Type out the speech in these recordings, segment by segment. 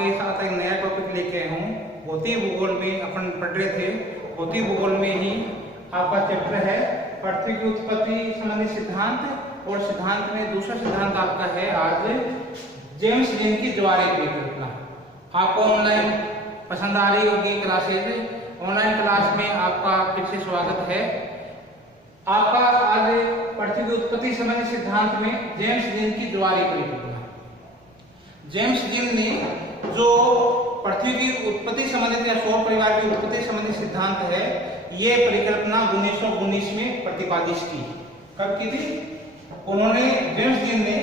आपके साथ एक नया टॉपिक लेके आया हूँ। भौतिक भूगोल में अपन पढ़ रहे थे, भौतिक भूगोल में ही आपका चैप्टर है पृथ्वी की उत्पत्ति संबंधी सिद्धांत, और सिद्धांत में दूसरा सिद्धांत आपका है आज जेम्स लिन की ज्वारीय परिकल्पना। आपको ऑनलाइन पसंद आ रही होगी क्लासेज, ऑनलाइन क्लास में आपका फिर से स्वागत है। आपका आज पृथ्वी की उत्पत्ति संबंधी सिद्धांत में जेम्स लिन की ज्वारीय परिकल्पना। जेम्स लिन ने जो पृथ्वी की उत्पत्ति संबंधित या सौर परिवार की उत्पत्ति संबंधी सिद्धांत है, ये परिकल्पना 1919 में प्रतिपादित की। कब की थी? उन्होंने जेम्स लिन ने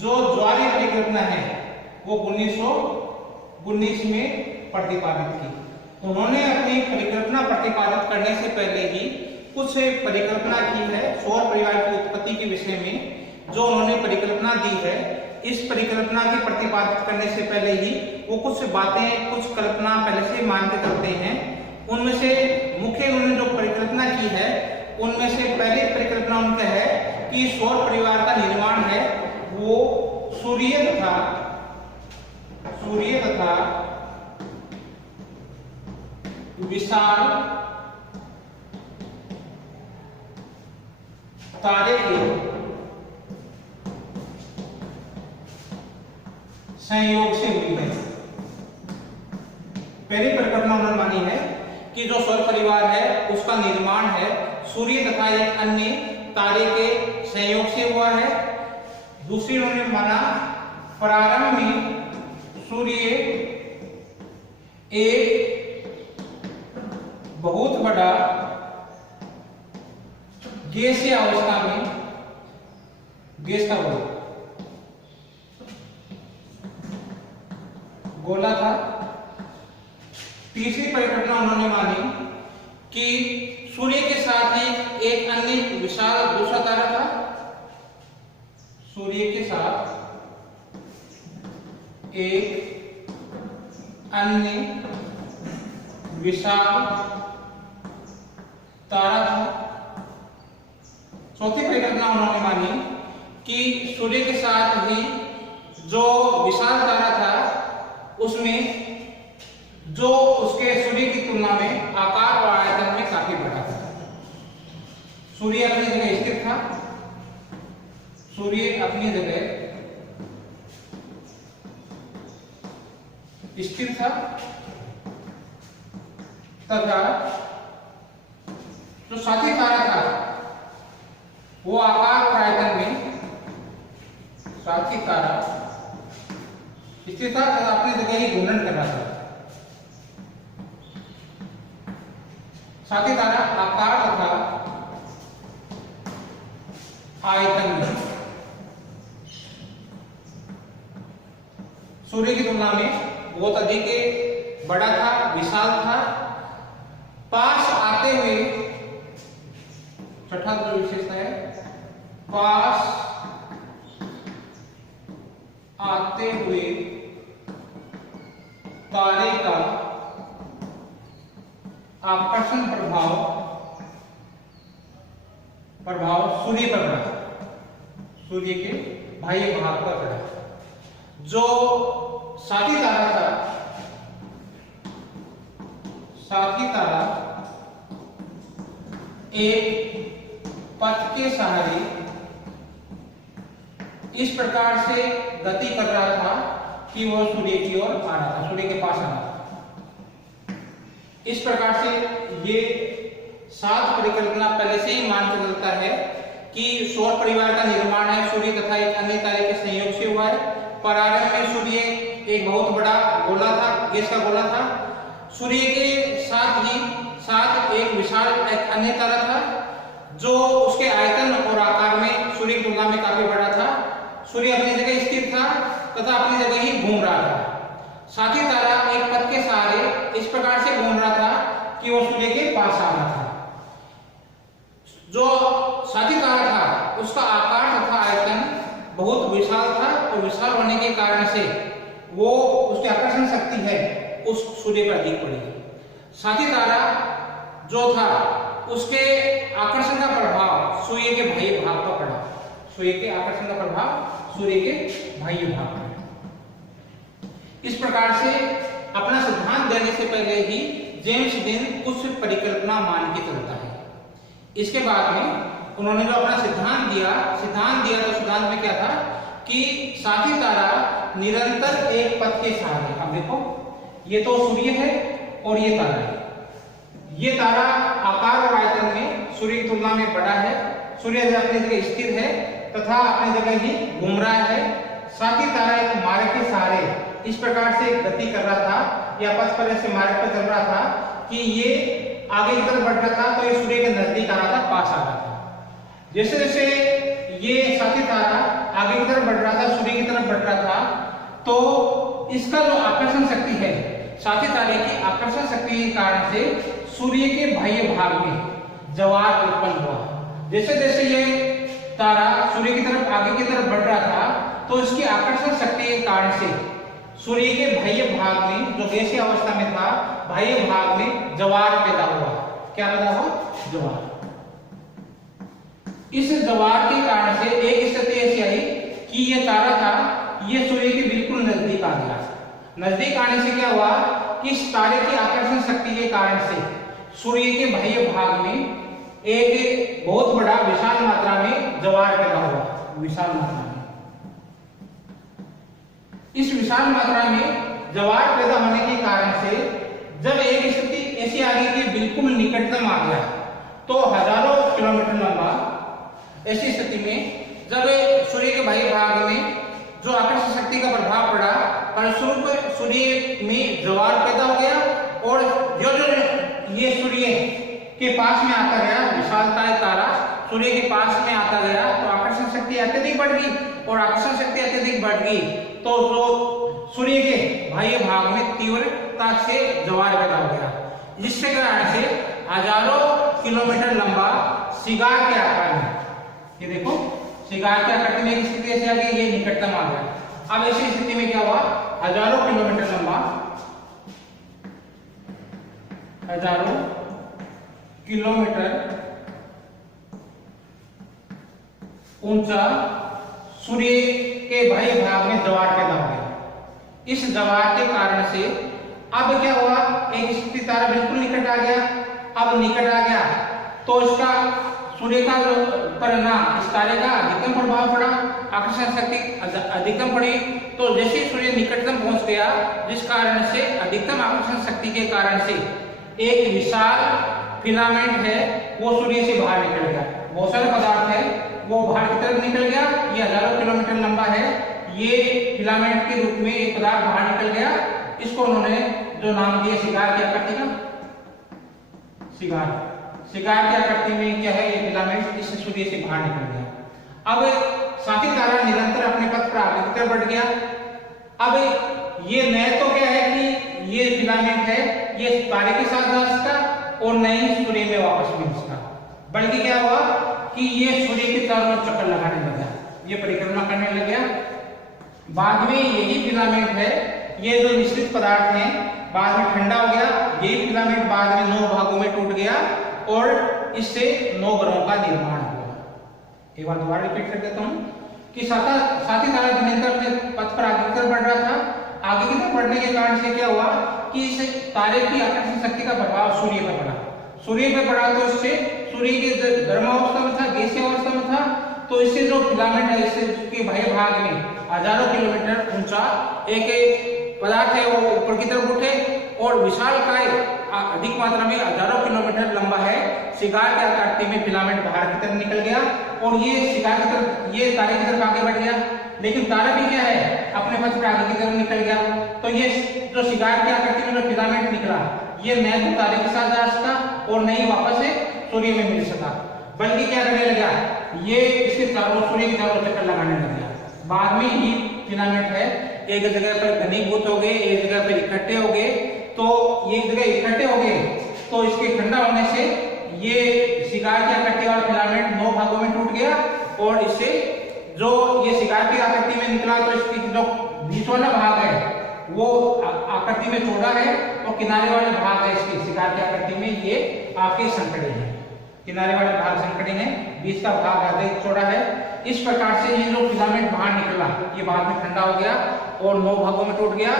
जो ज्वारीय परिकल्पना है वो 1919 में प्रतिपादित की। उन्होंने अपनी परिकल्पना प्रतिपादित करने से पहले ही कुछ परिकल्पना की है सौर परिवार की उत्पत्ति के विषय में। जो उन्होंने परिकल्पना दी है, इस परिकल्पना के प्रतिपादित करने से पहले ही वो कुछ बातें, कुछ कल्पना पहले से मान के चलते हैं। उनमें से मुख्य उन्होंने जो परिकल्पना की है, उनमें से पहली परिकल्पना उनका है कि सौर परिवार का निर्माण है वो सूर्य तथा विशाल तारे के संयोग से हुई है। पहली परिकल्पना उन्होंने मानी है कि जो सौर परिवार है उसका निर्माण है सूर्य तथा एक अन्य तारे के संयोग से हुआ है। दूसरी उन्होंने माना प्रारंभ में सूर्य एक बहुत बड़ा गैसीय अवस्था में गैस का गोला था। तीसरी परिकल्पना उन्होंने मानी कि सूर्य के साथ ही एक अन्य विशाल दूसरा तारा था। सूर्य के साथ एक अन्य विशाल तारा था। चौथी परिकल्पना उन्होंने मानी कि सूर्य के साथ ही जो विशाल तारा था उसमें जो उसके सूर्य की तुलना में आकार और आयतन में काफी बड़ा था। सूर्य अपनी जगह स्थिर था, सूर्य अपनी जगह स्थिर था तथा जो साथी तारा था वो आकार और आयतन में साथी तारा स्थिर था तथा अपनी जगह ही घूर्णन कर रहा था। साथी तारा आकार तथा आयतन में सूर्य की तुलना में बहुत अधिक बड़ा था, विशाल था। पास आते हुए, छठा जो विशेषता है, पास आते हुए तारे का आकर्षण प्रभाव सूर्य पर पड़ा, सूर्य के बाह्य भाग पर पड़ा। जो साथी तारा था, साथी तारा एक पथ के सहारे इस प्रकार से गति कर रहा था कि वह सूर्य की ओर आ रहा था, सूर्य के पास आ रहा था। इस प्रकार से ये 7 परिकल्पना पहले से ही मान के चलता है कि सौर परिवार का निर्माण है सूर्य तथा एक अन्य तारे के संयोग से हुआ है। प्रारंभ में सूर्य एक बहुत बड़ा गोला था, गैस का गोला था। सूर्य के साथ ही साथ एक विशाल एक अन्य तारा था जो उसके आयतन और आकार में सूर्य की तुलना में काफी बड़ा था। सूर्य अपनी जगह स्थिर था तथा अपनी जगह ही घूम रहा था। साथी तारा एक पथ के सहारे इस प्रकार से घूम रहा था कि वो सूर्य के पास आ रहा था। जो साथी तारा था उसका आकार तथा आयतन बहुत विशाल था और विशाल होने के कारण से वो उसकी आकर्षण शक्ति है उस सूर्य पर अधिक पड़ी। साथी तारा जो था उसके आकर्षण का प्रभाव सूर्य के बाह्य भाग पर पड़ा। सूर्य के आकर्षण का प्रभाव सूर्य के बाह्य भाग पर। इस प्रकार से अपना सिद्धांत देने से पहले ही जेम्स डीन कुछ परिकल्पना मान के चलता है। इसके बाद में उन्होंने जो अपना सिद्धांत दिया तो सिद्धांत में क्या था कि साथी तारा निरंतर एक पथ के सहारे, अब देखो ये तो सूर्य है और ये तारा है। ये तारा आकार और आयतन में सूर्य की तुलना में बड़ा है, सूर्य अपनी जगह स्थिर है तथा अपनी जगह ही घूम रहा है। साथी तारा एक मार्ग के सहारे इस प्रकार से गति कर रहा था या पथ पर ऐसे मार्ग पर चल रहा था कि ये आगे की तरफ बढ़ रहा था तो ये सूर्य के नजदीक आ रहा था, पास आ रहा था। जैसे जैसे ये साथी तारा आगे की तरफ बढ़ रहा था, सूर्य की तरफ बढ़ रहा था, तो इसका जो आकर्षण शक्ति है, साथी तारे की आकर्षण शक्ति के कारण से सूर्य के बाह्य भाग में ज्वार उत्पन्न हुआ। जैसे जैसे ये तारा सूर्य की तरफ आगे की तरफ बढ़ रहा था तो इसकी आकर्षण शक्ति के कारण से सूर्य के बाह्य भाग में, जो गैसीय अवस्था में था, बाह्य भाग में ज्वार पैदा हुआ। क्या पैदा हुआ? ज्वार। इस ज्वार के कारण से एक स्थिति ऐसी आई कि ये तारा था, ये सूर्य के बिल्कुल नजदीक आ गया। नजदीक आने से क्या हुआ कि इस तारे की आकर्षण शक्ति के कारण से सूर्य के बाह्य भाग में एक बहुत बड़ा विशाल मात्रा में ज्वार पैदा हुआ। विशाल मात्रा में, इस विशाल मात्रा में ज्वार पैदा होने के कारण से जब एक स्थिति ऐसी आ गई कि बिल्कुल निकटतम आ गया तो हजारों किलोमीटर लंबा, ऐसी स्थिति में जब सूर्य के बाह्य भाग में जो आकर्षण शक्ति का प्रभाव पड़ा, फलस्वरूप सूर्य में ज्वार पैदा हो गया और जो ये सूर्य के पास में आता गया, विशालकाय तारा सूर्य के पास में आता गया तो आकर्षण शक्ति अत्यधिक बढ़ गई और आकर्षण शक्ति अत्यधिक बढ़ गई तो जो सूर्य के बाह्य भाग में तीव्रता से ज्वार पैदा हो गया, जिसके कारण से हजारों किलोमीटर लंबा सिगार के आकार में, ये देखो सिगार के आकृति में एक स्थिति ऐसी आ गई, ये निकटतम आ गया। अब ऐसी स्थिति में क्या हुआ, हजारों किलोमीटर लंबा, हजारों किलोमीटर ऊंचा सूर्य के बाह्य भाग में ज्वार पैदा हो गया। इस ज्वार के कारण से अब क्या हुआ, एक स्थिति तारा बिल्कुल निकट आ गया। अब निकट आ गया तो इसका सूर्य का जो परिणाम, इस तारे का अधिकतम प्रभाव पड़ा, आकर्षण शक्ति अधिकतम पड़ी। तो जैसे सूर्य निकटतम पहुंच गया, जिस कारण से अधिकतम आकर्षण शक्ति के कारण से एक विशाल फिलामेंट है वो सूर्य से बाहर निकल गया। बहुत सारे पदार्थ है वो बाहर की तरफ निकल गया, ये हजारों किलोमीटर लंबा है, ये फिलामेंट के रूप में एक पदार्थ बाहर निकल गया। इसको उन्होंने जो नाम दिया सिगार की आकृति का, सिगार की आकृति में क्या है, ये फिलामेंट इस सूर्य से बाहर निकल गया। अब साथी तारा निरंतर अपने पथ पर आगे की तरफ बढ़ गया। अब ये न तो क्या है कि ये फिलामेंट है ये तारे के साथ जा सका और न ही सूर्य में वापस मिल सका, बल्कि क्या हुआ कि ये सूर्य के चारों ओर चक्कर लगाने लगा, ये परिक्रमा करने लग गया। बाद में यही फिलामेंट है, ये जो मिश्रित पदार्थ है, बाद में ठंडा हो गया, यही फिलामेंट बाद में 9 भागों में टूट गया और इससे 9 ग्रहों का निर्माण हुआ। एक बार दोबारा रिपीट कर देता हूं कि साथी तारा निरंतर अपने पथ पर आगे की तरफ बढ़ रहा था। आगे की तरफ बढ़ने के कारण से क्या हुआ कि इस तारे की आकर्षण शक्ति का प्रभाव सूर्य पर पड़ा। सूर्य पर पड़ा तो इससे सूर्य के गर्मावस्था में था, गैसीय अवस्था में था, तो इससे जो फिलामेंट है, इसके बाह्य भाग में हजारों किलोमीटर ऊंचा एक पदार्थ है वो ऊपर की तरफ उठे और विशालकाय अधिक मात्रा में हजारों किलोमीटर लंबा है, सिगार के आकृति में फिलामेंट बाहर की तरफ निकल गया और ये सिगार की तरफ, ये तारे की तरफ आगे बढ़ गया। लेकिन तारा भी क्या है, अपने पथ पर आगे की तरफ निकल गया। तो ये जो सिगार की आकृति में जो फिलामेंट निकला, ये न तो तारे के साथ जा सका और न ही वापस से सूर्य में मिल सका, बल्कि क्या करने लगा, ये इसके चारों, सूर्य के चारों चक्कर लगाने लग गया। बाद में ही फिलामेंट है एक जगह पर घनीभूत हो गए, एक जगह पर इकट्ठे हो गए। तो ये एक जगह इकट्ठे हो गए तो इसके ठंडा होने से ये सिगार की आकृति वाला फिलामेंट 9 भागों में टूट गया और इससे जो ये सिगार की आकृति में निकला तो इसकी जो बीच वाला भाग है वो आकृति में चौड़ा है और किनारे वाले भाग है इसकी सिगार की आकृति में ये आपके संकड़े हैं। किनारे वाले भाग संकड़े हैं, बीच का भाग अधिक चौड़ा है। इस प्रकार से ये जो फिलामेंट बाहर निकला ये बाद में ठंडा हो गया और 9 भागों में टूट गया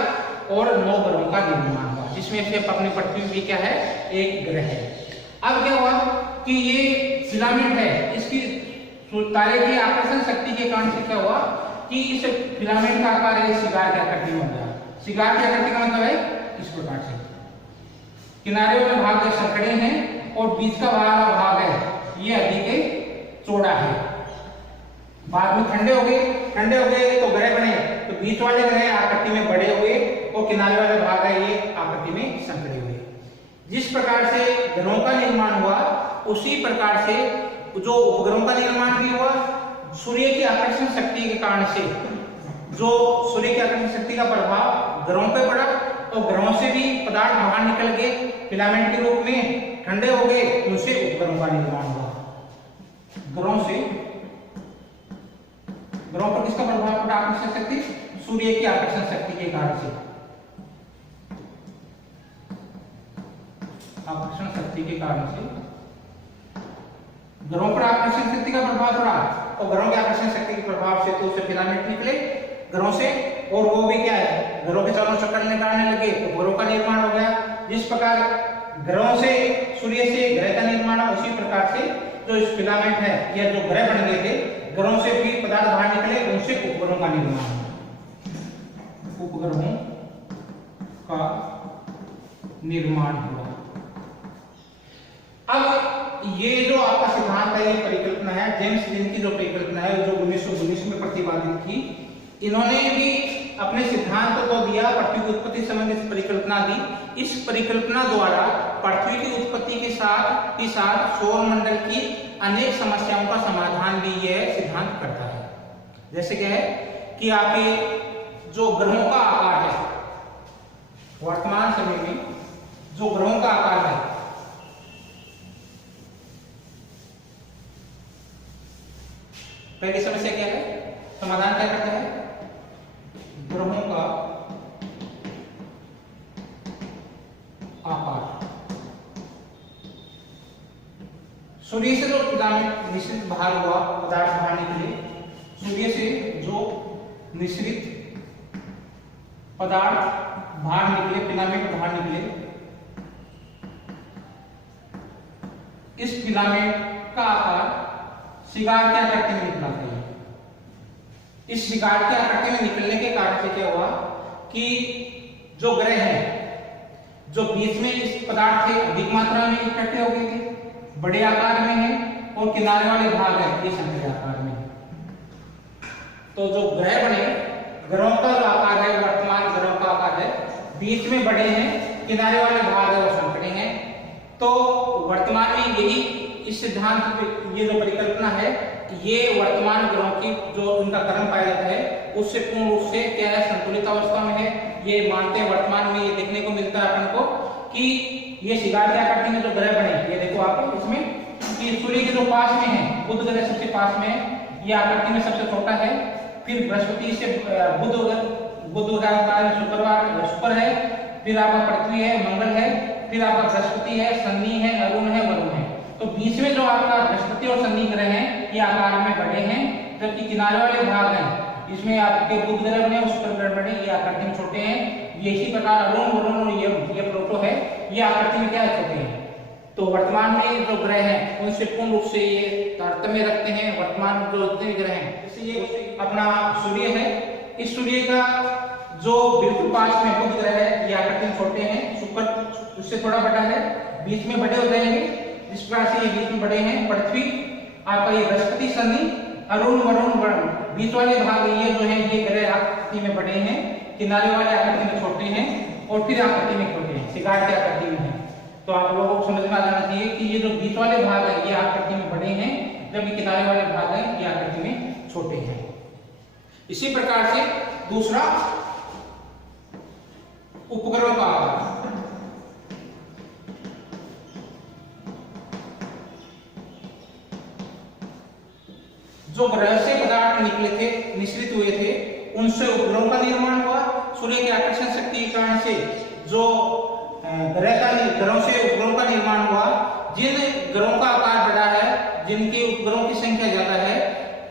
और 9 ग्रहों का निर्माण हुआ, जिसमें से अपनी पृथ्वी भी क्या है, एक ग्रह है। अब क्या हुआ कि ये फिलामेंट है, इसकी तारे की आकर्षण शक्ति के कारण से क्या हुआ कि इस फिलामेंट का आकार है सिगार की आकृति में हो गया। सिगार की आकृति का मतलब है इस प्रकार से, किनारे वाले भाग संकरे हैं और बीच का वाला भाग है ये अधिक चौड़ा है। बाद में ठंडे हो गए तो ग्रह बने, तो बीच वाले ग्रह आकृति में बड़े हुए और किनारे वाले भाग है ये आकृति में संकरे हुए। जिस प्रकार से ग्रहों का निर्माण हुआ उसी प्रकार से जो उपग्रहों का निर्माण भी हुआ। सूर्य की आकर्षण शक्ति के कारण से जो सूर्य की आकर्षण शक्ति का प्रभाव ग्रहों पे पड़ा और ग्रहों से भी पदार्थ बाहर निकल के फिलामेंट के रूप में ठंडे हो गए, उनसे उपग्रहों का निर्माण हुआ। ग्रहों पर किसका प्रभाव पड़ा? आकर्षण शक्ति, सूर्य की आकर्षण शक्ति के कारण से, आकर्षण शक्ति के कारण से ग्रहों पर आकर्षण शक्ति का प्रभाव पड़ा और ग्रहों के आकर्षण शक्ति के प्रभाव से तो उससे फिलामेंट निकले ग्रहों से, और वो भी क्या है, ग्रहों के चारों चक्कर निकालने लगे तो ग्रहों का निर्माण हो गया। जिस प्रकार ग्रहों से सूर्य से ग्रह का निर्माण हुआ, उसी प्रकार से जो इस फिलामेंट है या जो ग्रह बन गए थे, ग्रहों से भी पदार्थ बाहर निकले, उनसे उपग्रहों का निर्माण हुआ। उपग्रहों का निर्माण हुआ। अब ये जो आपका सिद्धांत है, ये परिकल्पना है, जेम्स लिन की जो परिकल्पना है जो 1919 में प्रतिपादित थी, इन्होंने भी अपने सिद्धांत को दिया, पृथ्वी की उत्पत्ति संबंधित परिकल्पना दी। इस परिकल्पना द्वारा पृथ्वी की उत्पत्ति के साथ ही साथ सौर मंडल की अनेक समस्याओं का समाधान भी यह सिद्धांत करता है। जैसे क्या है कि आपके जो ग्रहों का आकार है, वर्तमान समय में जो ग्रहों का आकार है, पहली समस्या क्या है, समाधान क्या करता है, ग्रहों का आकार। सूर्य से जो फिलामेंट निश्चित बाहर हुआ, पदार्थ बाहर निकले, सूर्य से जो निश्चित पदार्थ बाहर निकले, फिलामेंट बाहर निकले, इस फिलामेंट का आकार सिगार की आकृति में निकला है। इस सिगार की आकृति में निकलने के कारण से क्या हुआ कि जो ग्रह हैं, जो बीच में इस पदार्थ थे अधिक मात्रा में इकट्ठे हो गए थे, बड़े आकार में है, और किनारे वाले भाग है ये संकरे आकार में है। तो जो ग्रह बने, ग्रहों का जो आकार है, वर्तमान ग्रहों का आकार है, बीच में बड़े हैं, किनारे वाले भाग है वो संकरे हैं। तो वर्तमान में यही इस सिद्धांत, ये जो परिकल्पना है, ये वर्तमान ग्रहों की जो उनका क्रम पाया जाता है उससे पूर्ण रूप से क्या है, संतुलित अवस्था में है। ये मानते हैं वर्तमान में, ये देखने को मिलता है अपन को कि ये सिगार की आकृति में जो ग्रह बने, ये देखो आप इसमें कि सूर्य के जो पास में है, बुध ग्रह सबसे पास में है, ये आकृति में सबसे छोटा है। फिर बृहस्पति से बुध शुक्र है, फिर आपका पृथ्वी है, मंगल है, फिर आपका बृहस्पति है, शनि है, अरुण है, वरुण है। तो बीच में जो आपका बृहस्पति और शनि ग्रह हैं, ये आकार में बड़े हैं, जबकि किनारे वाले भाग हैं, इसमें आपके बुध ग्रह बने और शुक्र ग्रह बने, ये आकृति में छोटे हैं। ये इसी प्रकार अरुण, वरुण और ये प्लूटो है, ये आकृति में क्या है, छोटे हैं। तो वर्तमान में जो ग्रह हैं उनसे पूर्ण रूप से ये तारतम्य रखते हैं। वर्तमान जो जितने ग्रह हैं, जैसे ये अपना सूर्य है, इस सूर्य का जो बिल्कुल पास में बुध ग्रह है, ये आकृति में छोटे हैं, शुक्र उससे थोड़ा बड़ा है, बीच में बड़े हो जाएंगे। जिस प्रकार से ये बीच में बड़े हैं, पृथ्वी आपका ये बृहस्पति, शनि, अरुण, वरुण, बीच वाले भाग ये जो है ये ग्रह आकृति में बड़े हैं, किनारे वाले आकृति में छोटे हैं, और फिर आकृति में छोटे हैं, सिगार की आकृति में है। तो आप लोगों को समझ में आ जाना चाहिए कि ये जो बीच वाले भाग है ये आकृति में बड़े हैं, जबकि किनारे वाले भाग है ये आकृति में छोटे हैं। इसी प्रकार से दूसरा उपग्रहों का आकार। जो ग्रह से पदार्थ निकले थे, निश्चित हुए थे, उनसे उपग्रहों का निर्माण हुआ। सूर्य की आकर्षण शक्ति के कारण से जो ग्रहों से उपग्रहों का निर्माण हुआ। जिन ग्रहों का आकार बड़ा है, जिनके उपग्रहों की संख्या ज्यादा है,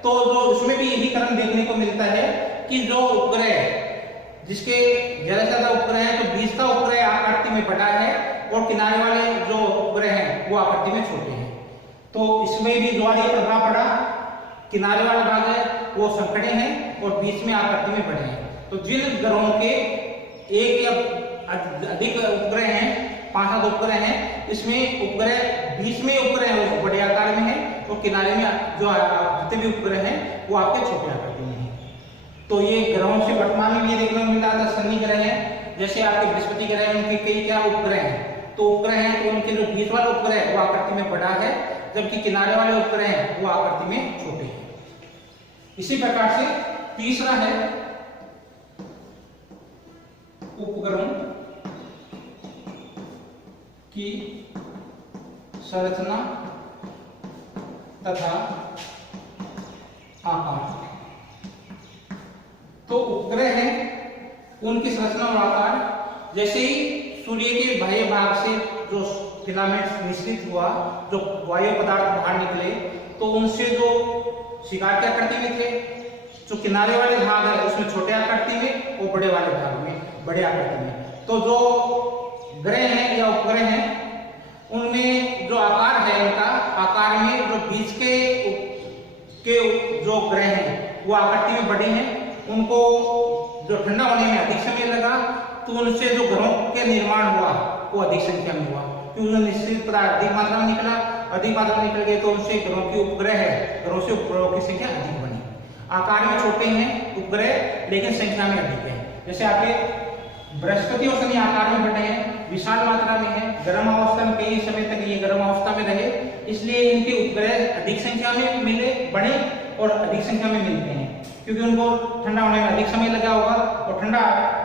तो जो उसमें भी यही क्रम देखने को मिलता है कि जो उपग्रह जिसके ज्यादा से ज्यादा उपग्रह हैं तो 20 का उपग्रह आकृति में बड़ा है और किनारे वाले जो उपग्रह हैं वो आकृति में छोटे हैं। तो इसमें भी ज्वारीय प्रभाव पड़ा, किनारे वाला भाग है वो संकड़े हैं और बीच में आकृति में बड़े हैं। तो जिन ग्रहों के एक या अधिक उपग्रह हैं, 5-7 उपग्रह हैं, इसमें उपग्रह बीच में उपग्रह है वो बड़े आकार में है और किनारे में जो जितने भी उपग्रह हैं वो आपके छोटे आकृति में है। तो ये ग्रहों से वर्तमान में ये देखने को मिल रहा था शनि ग्रह है, जैसे आपके बृहस्पति ग्रह है, उनके कई क्या उपग्रह हैं। तो उपग्रह हैं तो उनके जो बीच वाला उपग्रह है वो आकृति में बड़ा है, जबकि किनारे वाले उपग्रह हैं वो आकृति में छोटे हैं। इसी प्रकार से तीसरा है उपग्रहों की संरचना तथा आकार। तो उपग्रह है उनकी संरचना और आकार, जैसे ही सूर्य के बाह्य भाग से जो फिलामेंट्स निश्चित हुआ, जो वायु पदार्थ बाहर निकले, तो उनसे जो शिकार की आकृति में थे, जो किनारे वाले भाग है उसमें छोटे आकृति में और बड़े वाले भाग में बड़े आकृति में। तो जो ग्रह हैं या उपग्रह हैं उनमें जो आकार है, इनका आकार में जो बीच के जो ग्रह हैं वो आकृति में बड़े हैं, उनको जो ठंडा होने में अधिक समय लगा, तो उनसे जो ग्रहों के निर्माण हुआ वो अधिक संख्या में हुआ, क्योंकि निश्चित पदार्थ अधिक मात्रा में निकला, अधिक मात्रा में निकल गए तो उनसे ग्रहों के उपग्रह है, ग्रहों से उपग्रहों की संख्या अधिक बनी। आकार में छोटे हैं उपग्रह लेकिन संख्या में अधिक है। जैसे आपके बृहस्पति और शनि आकार में बड़े हैं, विशाल मात्रा में है, गर्म अवस्था में कई समय तक ये गर्म अवस्था में रहे, इसलिए इनके उपग्रह अधिक संख्या में मिले, बड़े और अधिक संख्या में मिलते हैं, क्योंकि उनको ठंडा होने में अधिक समय लगा होगा और ठंडा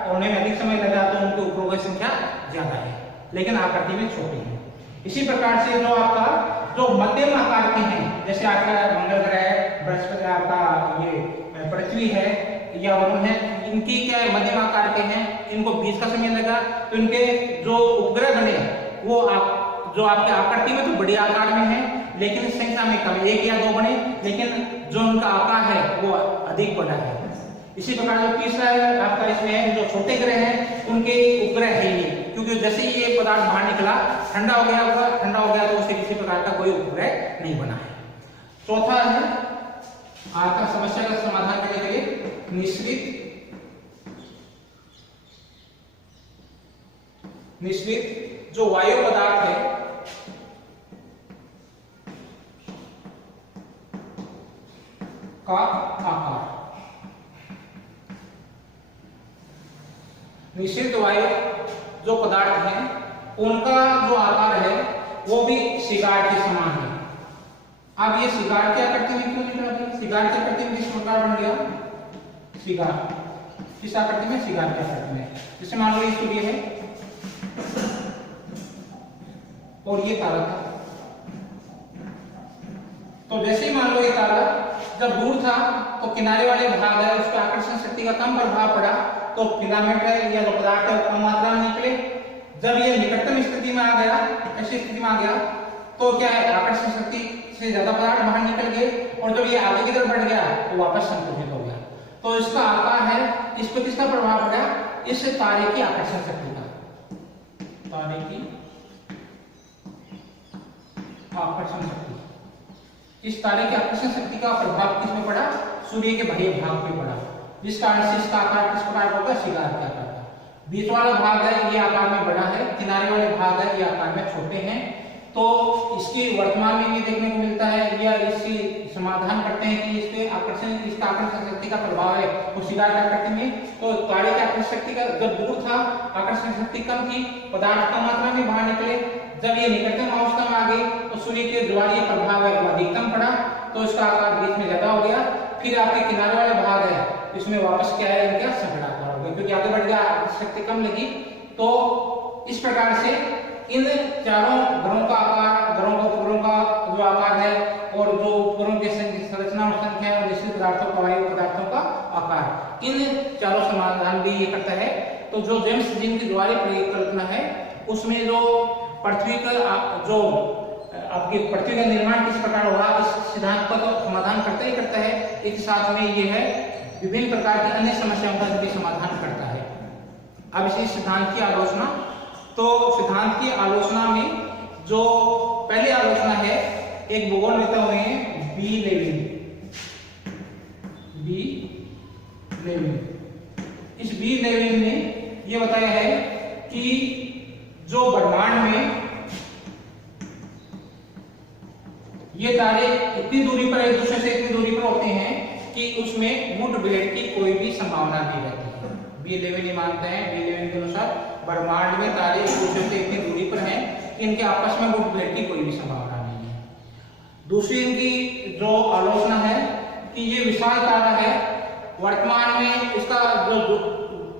होने में अधिक समय लगा तो उनके उपग्रहों की संख्या ज्यादा है, लेकिन आकृति में छोटी है। इसी प्रकार से जो आपका जो मध्यम आकार के हैं, जैसे आपका मंगल ग्रह है, बृहस्पति, आपका ये पृथ्वी है या वरुण है, इनकी क्या है मध्यम आकार के हैं, इनको 20 का समय लगा, तो इनके जो उपग्रह बने वो जो आपके आकृति में तो बड़ी आकार में है लेकिन संख्या में कम, 1 या 2 बने, लेकिन जो उनका आकार है वो अधिक बड़ा है। इसी प्रकार जो तीसरा है आपका इसमें है जो छोटे ग्रह हैं उनके उपग्रह है ही, क्योंकि जैसे ही ये पदार्थ बाहर निकला ठंडा हो गया होगा, ठंडा हो गया तो उसे किसी प्रकार का कोई उपग्रह नहीं बना है। चौथा है आपका समस्या का समाधान करने के लिए मिश्रित जो वायु पदार्थ है का आकार। मिश्रित वायु जो पदार्थ है उनका जो आकार है वो भी शिकार के समान है। अब ये शिकार की आकृति में क्यों निकला था? शिकार की आकृति में किस प्रकार बन गया? शिकार किस आकृति में? शिकार की आकृति में। जैसे मान लो ये सूर्य है और ये तारा था, तो जैसे ही मान लो ये तारा जब दूर था तो किनारे वाले भाग है उसका आकर्षण शक्ति का कम प्रभाव पड़ा, तो फिलामेंट है या जो पदार्थ है कम मात्रा में निकले। जब ये निकटतम स्थिति में आ गया, ऐसी स्थिति में आ गया, तो क्या है आकर्षण शक्ति से ज्यादा पदार्थ बाहर निकल गए, और जब ये आगे की तरफ बढ़ गया तो वापस संकुचित हो गया। तो इसका आकार है, इस पर किसका प्रभाव पड़ा? इस तारे की आकर्षण शक्ति का, तारे की आकर्षण शक्ति, इस तारे की आकर्षण शक्ति का प्रभाव किसमें पड़ा? सूर्य के बाह्य भाग पे पड़ा, जिस कारण से इसका आकार किस प्रकार होगा? शिकार के आकार का। बीच वाला भाग है ये आकार में बड़ा है, किनारे वाले भाग है ये आकार में छोटे हैं। तो इसकी वर्तमान में ये देखने को मिलता है या इसकी समाधान करते हैं कि इसका आकर्षण शक्ति का प्रभाव है वो शिकार क्या करते हैं। तो तारे की आकर्षण शक्ति का जब दूर था आकर्षण शक्ति कम थी, पदार्थ कम मात्रा में बाहर निकले, जब ये निकटतम अवस्था में आ गई तो सूर्य के ज्वारीय प्रभाव है वो अधिकतम पड़ा, तो इसका आकार बीच में ज्यादा हो गया। फिर आपके किनारे वाले भाग है इसमें वापस क्या है, इनका संकटाकार हो गया, क्योंकि आगे बढ़ गया, शक्ति कम लगी। तो इस प्रकार से इन चारों ग्रहों का आकार, ग्रहों का उपग्रहों का जो आकार है और जो उपग्रहों की संरचना और संख्या और निश्चित पदार्थों का, वायु पदार्थों का आकार, इन चारों समाधान भी ये करता है। तो जो जेम्स जीन की द्वारा परिकल्पना है उसमें जो पृथ्वी का जो आपकी पृथ्वी का निर्माण किस प्रकार होगा इस सिद्धांत का तो समाधान करता ही करता है, एक साथ में ये है विभिन्न प्रकार की अन्य समस्याओं का भी समाधान करता है। अब इसी सिद्धांत की आलोचना, तो सिद्धांत की आलोचना में जो पहली आलोचना है, एक भूगोल नेता हुए हैं बी लेविन। इस बी लेविन ने यह बताया है कि जो ब्रह्मांड में ये तारे इतनी दूरी पर, एक दूसरे से इतनी दूरी पर होते हैं कि उसमें मुठभेड़ की कोई भी संभावना नहीं रहती है। बी लेविन ये मानते हैं, बी लेविन के अनुसार ब्रह्मांड में तारे एक दूसरे से इतनी दूरी पर हैं कि इनके आपस में मुठभेड़ की कोई भी संभावना नहीं है। दूसरी इनकी जो आलोचना है कि ये विशाल तारा है, वर्तमान में इसका जो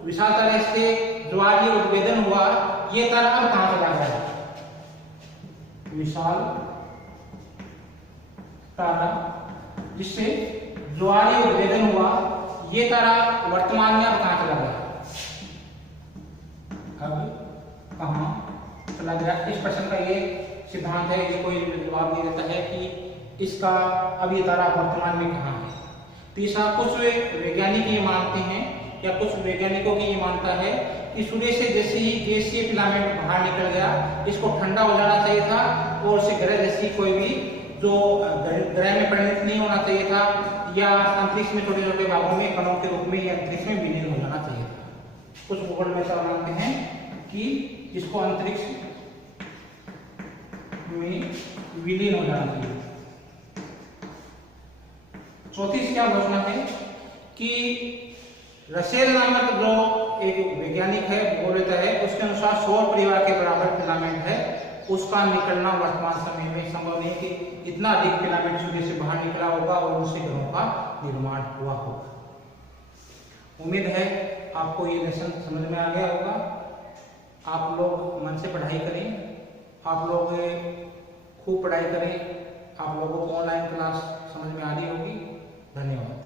विशाल तारा, इसके ज्वारीय उद्भेदन हुआ, ये तारा अब कहां चला गया? विशाल तारा जिससे ज्वारीय उद्भेदन हुआ, ये तारा वर्तमान में अब कहां चला गया? अब कहां चला गया? इस प्रश्न का ये सिद्धांत है, ये कोई जवाब नहीं देता है कि इसका अब ये तारा वर्तमान में कहां है। तीसरा, कुछ वैज्ञानिक ये मानते हैं या कुछ वैज्ञानिकों की ये मानता है कि सूर्य से जैसे ही गैसीय फिलामेंट बाहर निकल गया, इसको ठंडा हो जाना चाहिए था और उसे ग्रह जैसी कोई भी जो ग्रह में परिणत नहीं होना चाहिए था, या अंतरिक्ष में छोटे छोटे भागों में कणों के रूप में या अंतरिक्ष में विलीन हो जाना चाहिए था। कुछ भूगोल में ऐसा मानते हैं कि इसको अंतरिक्ष में विलीन हो जाना चाहिए। चौथी इसकी आलोचना है कि रसेल नामक जो एक वैज्ञानिक है, भूगोलवेत्ता है, उसके अनुसार सौर परिवार के बराबर फिलामेंट है, उसका निकलना वर्तमान समय में संभव नहीं कि इतना अधिक फिलामेंट सूर्य से बाहर निकला होगा और उनसे ग्रहों का निर्माण हुआ होगा। उम्मीद है आपको ये लेसन समझ में आ गया होगा। आप लोग मन से पढ़ाई करें, आप लोग खूब पढ़ाई करें, आप लोगों को ऑनलाइन क्लास समझ में आ रही होगी। धन्यवाद।